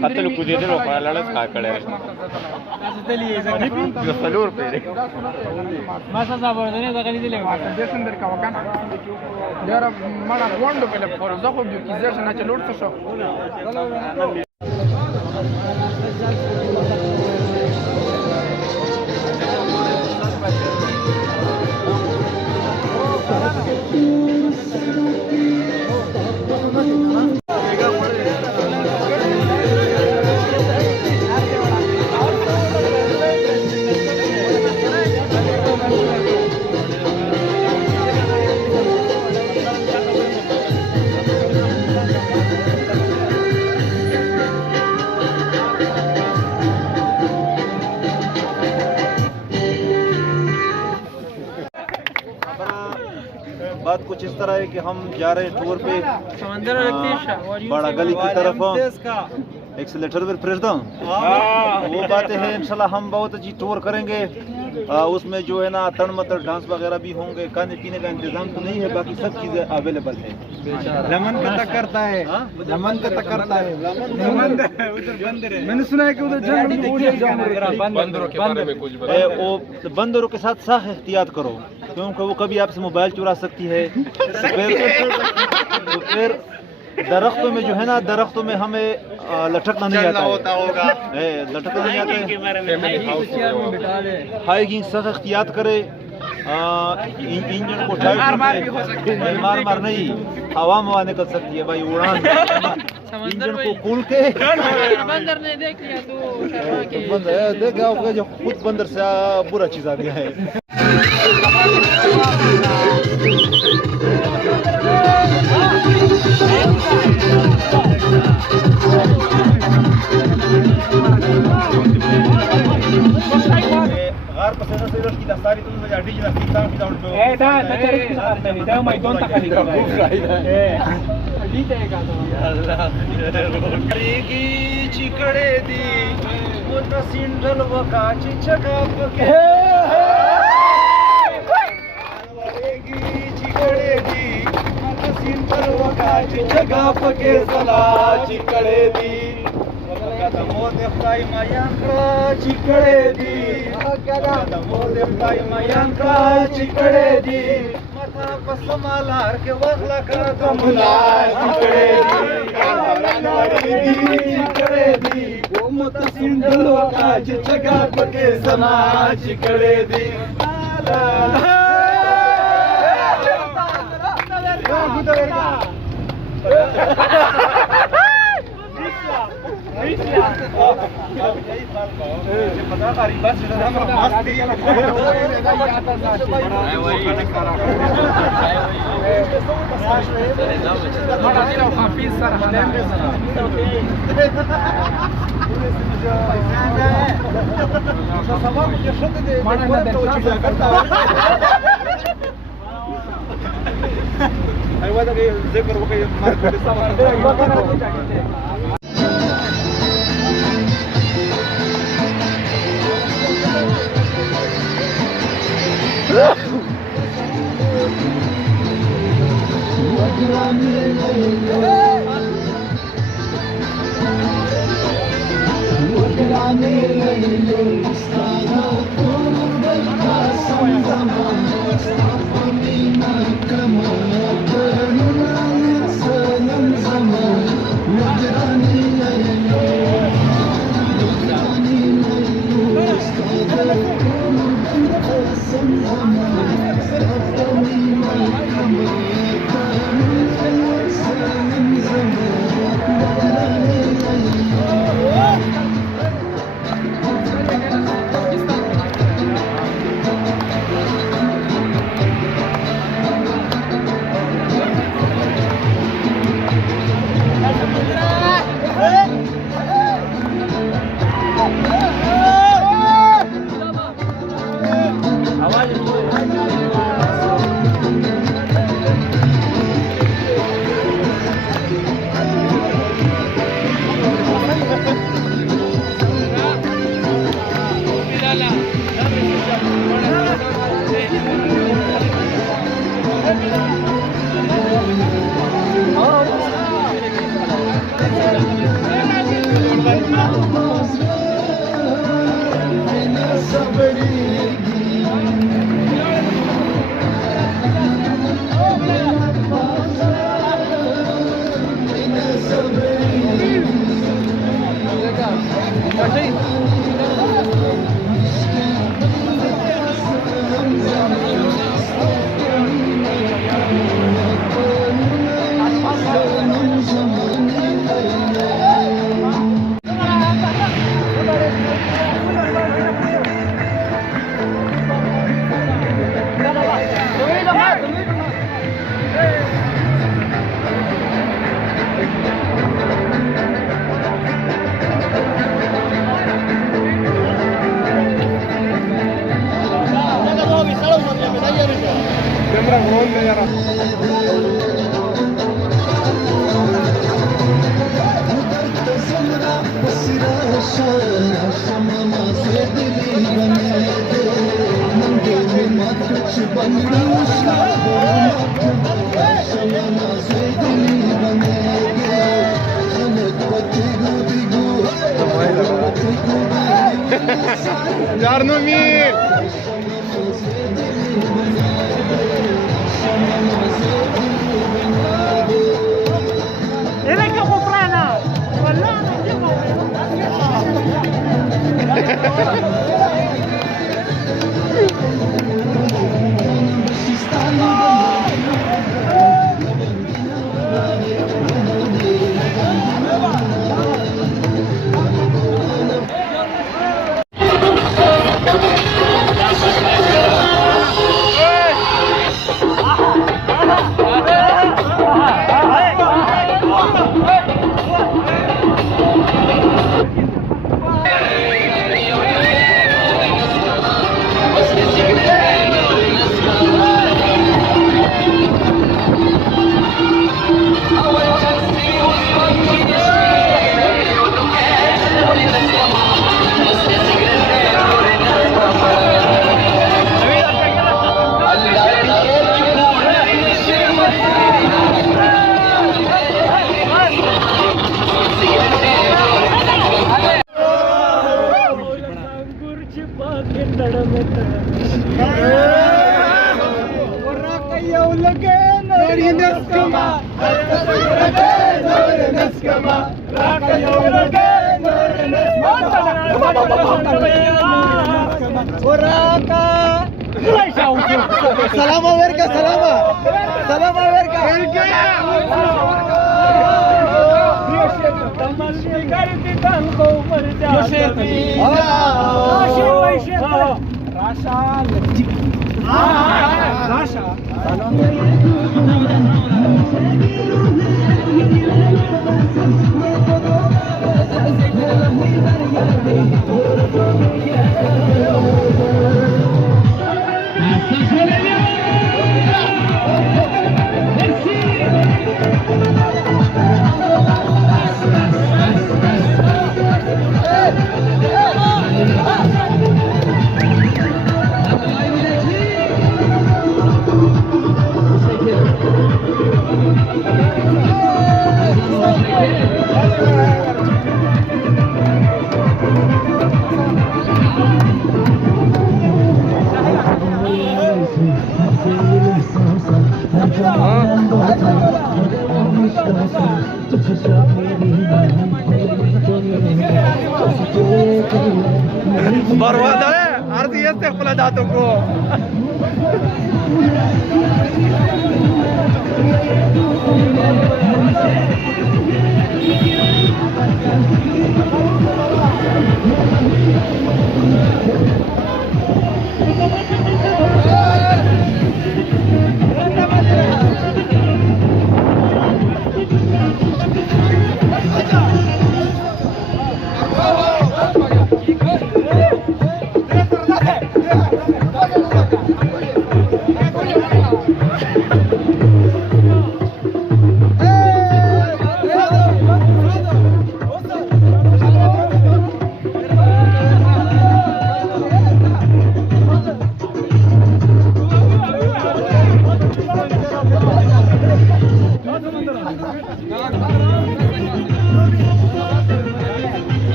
Fatelo cucedero para la scacale. Io salur per. Masa zabordane dagli dile. دېرشم درکه وکنه ډېره مړه غونډو په لپاره خو زه خو کې دېرشم نه چې لوړ څه شو बात कुछ इस तरह है कि हम जा रहे हैं टूर पे बड़ा गली की तरफ एक्सीलेटर पर प्रेस दो वो बातें हैं इंशाल्लाह हम बहुत अच्छी टूर करेंगे उसमें जो है ना तन मतल डांस वगैरह भी होंगे खाने पीने का इंतजाम तो नहीं है बाकी सब चीजें अवेलेबल है रमन का तक करता है रमन का तक करता है मैंने सुना है कि उधर बंदरों के बारे में कुछ वो बंदरों के साथ सख्त एहतियात करो क्योंकि वो कभी आपसे मोबाइल चुरा सकती है तो फिर दरख्तों में जो है ना दरख्तों में हमें लटकना नहीं आता होगा लटकना नहीं आता हाइकिंग सख्त एहतियात करे इंजन को टाइट मार नहीं हवा में निकल सकती है भाई उड़ान इंजन को खोल के बंदर ने देख लिया तो देखा होगा जो खुद बंदर से बुरा चीज आ गया है غار په څنګه سره کې د ساري ته د اډیج د پاکستان کې داول په دا دا مې دون ته کلی کوي دې ته ریګي چیکړې دي او د سینډل وکا چې چګا پکې ریګي چیکړې دي او د سینډل وکا چې چګا پکې سلا چیکړې دي د مور د خدای ما یان کړه چیکړې دي د مور د خدای ما یان کړه چیکړې دي متا پس مالار کې وغلا کړه د ملا چیکړې دي چیکړې دي او مت سندل وکا چې چګا پکې سما چیکړې دي ذکر وکړي مارکیټ سامان Jarnomir! Ele que eu comprar na. Olha, não tem Salama verga, salama. Salama verga. बर्बाद है अर्ज येते खुला दातों को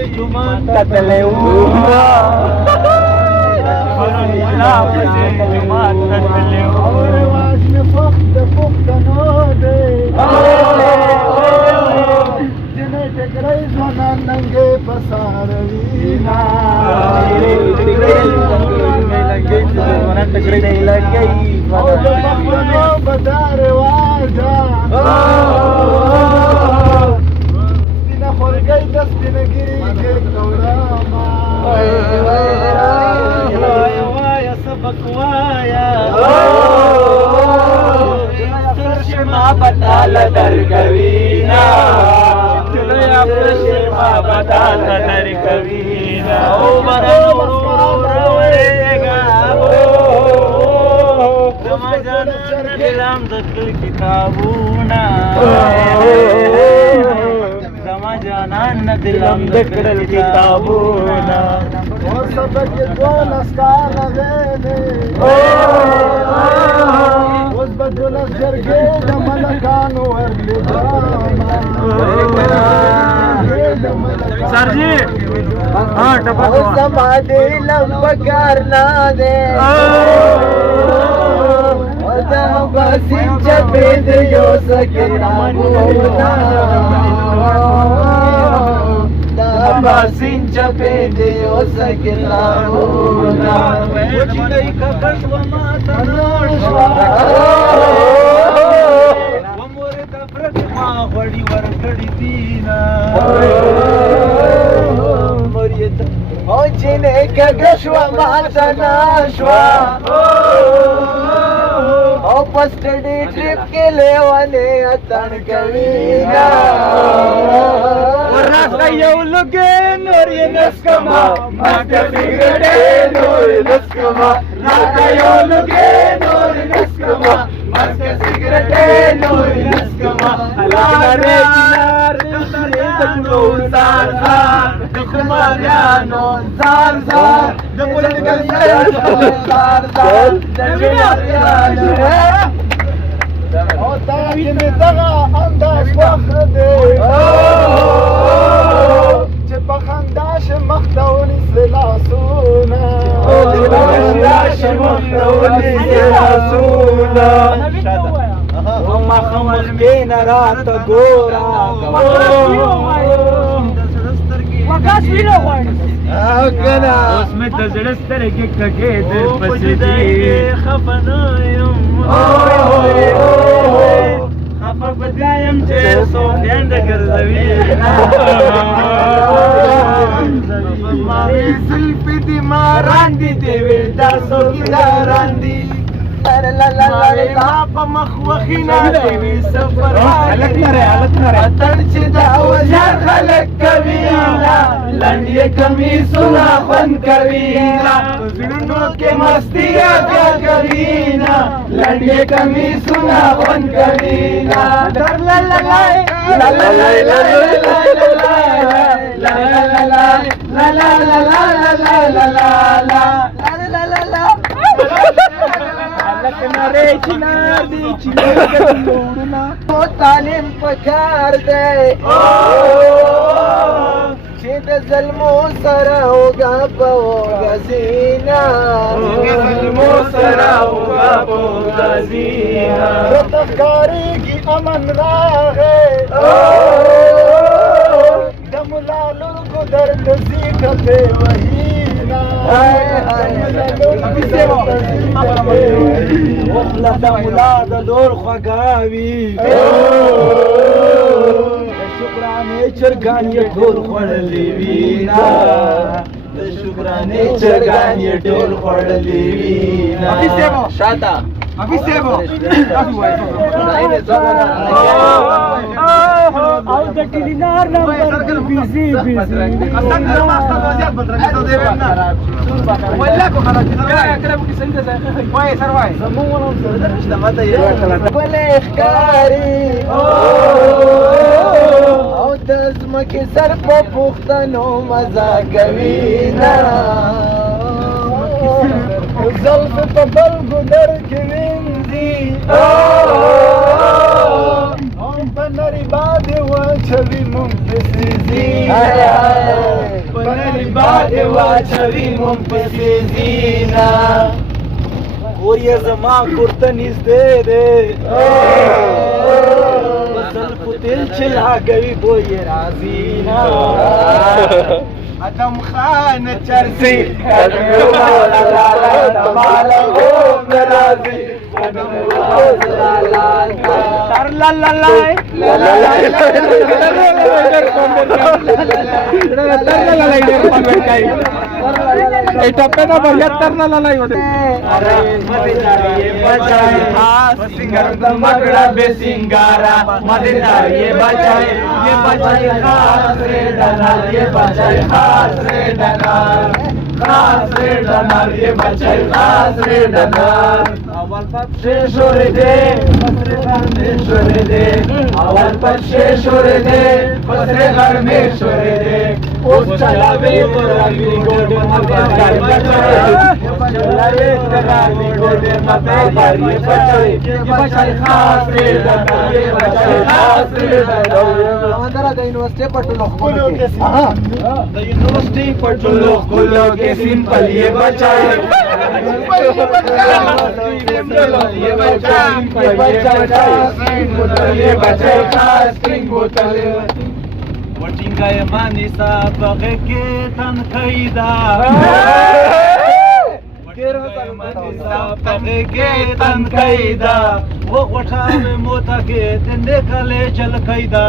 پسې جومات ته تللی وو مولا پسې جومات ته تللی وو رواج مې فخت د پښتنو دی ځینې ټکری ځوانان ننګې په ساروینه او د پښتنو به دا رواجه سپینه خورګۍ د سپینه ګیري کېک کوړمه وایه سبق وایه ما بتاله درکوینا چلیا پرشما بتاله درکوینا او برو رویگا زما جانان دلم دخل کتابونا زما جانان دلم دخل کتابونا اور سبق دولس کاله ویلې اوس به دولس جرګې د ملکانو सरजी हाँ टपक समाधि लंबकार ना दे बसिंच पेद यो सकिना बसिंच पेद यो सकिना बड़ी वरकड़ी दीना ओ जिने कगशवा माता शवा ओ पस्टडी ट्रिप के लेवाने अतण कवीना रास्ता यौलुगे नोर ये नस्कमा माता सिगरेटे नोर नस्कमा रास्ता यौलुगे नोर नस्कमा माता सिगरेटे नोर नस्कमा लारे चिनार दिलरे तकलो सार सार दखुमारियानो सार सार दमुलकल सार सार दमुलकल او تاکي مې دغه انداز وخت دی چې په خندا شه مخ ته ونیسې لاسونه مخمخ بین رات ګورا وګاس وینو غواړي کنه اوس مې د زړه سترګې کګې د پسې دي خفه نه یم خفه په دې یم چې سوفیان د ګرځوي زلفې دې ماران دي دې وې دا څوکیداران دي په مخ وخینا دې وې سفر اتڼ چې دا وزار خلک کوي لنډې کمیسونه خوند کوي زړونو کې مستي راګه کوي لنډې کمیسونه خوند کوي در لا لا لا لا لا لا لا لا تعلیم پکار دی چې د ظلمو سره اوږه په اوږه زینا راته ښکارېږي امن راغی د ملا لورګو درد ځي ټپې وهینا وخله د ملا د لور خوږاوي د شکرانې چرګان یې ټول خوړلي وینا د شکرانې چرګان یې ټول خوړلي وینا شاته او د ټیلینار نمبر بیزی بلې ښکاري او د ځمکې سر په پوښتنو مزه کوي نه زلف په بلګو در کې وینځي هم په نري باندې واچوي مونږ پسې ځي باد واچوي مون پسې زینا اور یې زما کورته نږدې دی بسل فتیل چې لاګوي بو یې راځي نه ادم خان چرسی ادم تمہارا خوب ناراضی ادم تر لا لا لا এটা পেনা বলিয়া তর লা লাই ওদে আরে মদিনারিয়ে বাজায় হাস সিঙ্গার মগড়া বে সিঙ্গারা মদিনারিয়ে বাজায় ये बजाय खास रे डनार ये बजाय खास रे डनार खास रे डनार ये बजाय खास रे डनार अवल पक्षे शोरे दे पसरे घर में शोरे दे अवल पक्षे शोरे दे पसरे घर में शोरे दे उस चलावे तरावी गोड मते घर बचाए चलावे तरावी गोड मते घर ये बजाय खास रे डनार ये बजाय खास रे डनार د یونیورسيټي پټولو د यूनिवर्सिटी पटोलो खोलो के सिंपल ये बचाए ये बचाए स्ट्रिंग बोतल وټینګه یمانی صاحب هغه کې تنخیدا هغه کې تنخیدا و غټه مې موته کې دنده کله چل کیدا